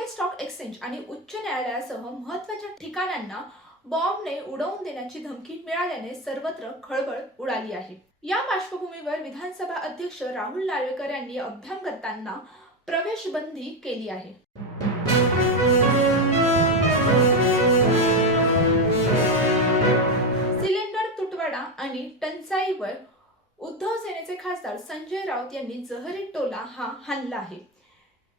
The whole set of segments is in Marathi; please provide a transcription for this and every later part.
बॉम्बे स्टॉक एक्सचेंज आणि उच्च न्यायालयासह महत्त्वाच्या ठिकाणांना बॉम्बने उडवून देण्याची धमकी मिळाल्याने सर्वत्र खळबळ उडाली आहे। या पार्श्वभूमीवर विधानसभा अध्यक्ष राहुल नार्वेकर यांनी अभ्यागतांना प्रवेश बंदी केली आहे। सिलेंडर तुटवडा आणि टंचाईवर उद्धव सेनेचे खासदार संजय राऊत यांनी जहरी टोला हाणला आहे।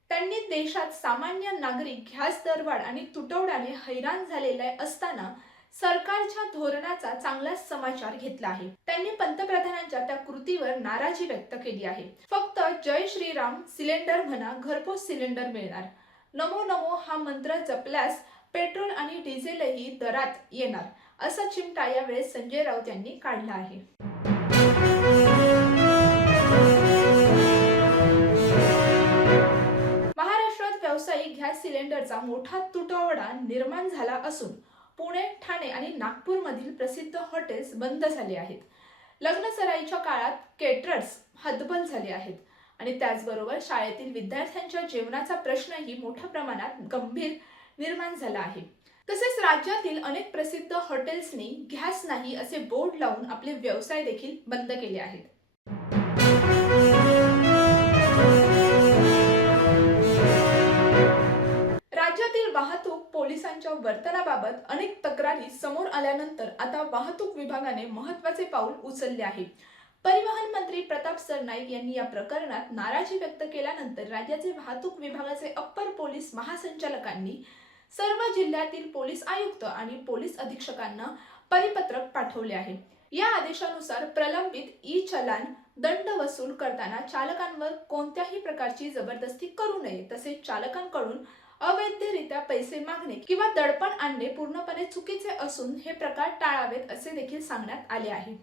त्यांनी देशात सामान्य नागरिक गॅस दरवाढ आणि तुटवड्याने हैराण झालेले असताना सरकारच्या धोरणाचा चांगला समाचार घेतला आहे। त्यांनी पंतप्रधानांच्या त्या कृतीवर नाराजी व्यक्त केली आहे। फक्त जय श्रीराम सिलेंडर म्हणा, घरपोच सिलेंडर मिळणार, नमो नमो हा मंत्र जपल्यास पेट्रोल आणि डिझेलही दरात येणार, असा चिमटा यावेळेस संजय राऊत यांनी काढला आहे। व्यावसायिक गॅस सिलेंडरचा मोठा तुटवडा निर्माण झाला असून पुणे, ठाणे आणि नागपूरमधील प्रसिद्ध हॉटेल्स बंद झाले आहेत। लग्नसराईच्या काळात केटरर्स हतबल झाले आहेत आणि त्याचबरोबर शाळेतील विद्यार्थ्यांच्या जेवणाचा प्रश्नही मोठ्या प्रमाणात गंभीर निर्माण झाला आहे। तसेच राज्यातील अनेक प्रसिद्ध हॉटेल्सनी गॅस नाही असे बोर्ड लावून आपले व्यवसाय देखील बंद केले आहेत। राज्यातील वाहतूक पोलिसांच्या वर्तनाबाबत अनेक तक्रारी समोर आल्यानंतर आता वाहतूक विभागाने महत्त्वाचे पाऊल उचलले आहे। परिवहन मंत्री प्रताप सरनाईक यांनी या प्रकरणात नाराजी व्यक्त केल्यानंतर राज्याचे वाहतूक विभागाचे अप्पर पोलीस महासंचालकांनी सर्व जिल्ह्यातील पोलीस आयुक्त आणि पोलीस अधीक्षकांना परिपत्रक पाठवले आहे। या आदेशानुसार प्रलंबित ई चलान दंड वसूल करताना चालकांवर कोणत्याही प्रकारची जबरदस्ती करू नये, तसेच चालकांकडून अवैधरित्या पैसे मागणे किंवा दडपण आणणे पूर्णपणे चुकीचे असून हे प्रकार टाळावेत असे देखील सांगण्यात आले आहे।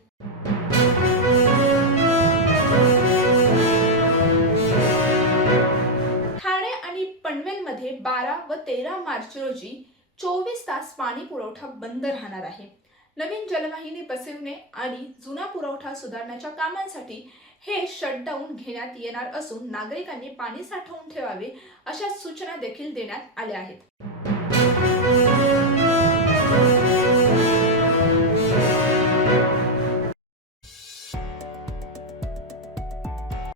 ठाणे आणि पनवेलमध्ये 12 व 13 मार्च रोजी 24 तास पाणी पुरवठा बंद राहणार आहे। नवीन जलवाहिनी बसविणे आणि जुना पुरवठा सुधारण्याच्या कामांसाठी हे शटडाऊन घेण्यात येणार असून नागरिकांनी पाणी साठवून ठेवावे अशा सूचना देखील देण्यात आल्या आहेत।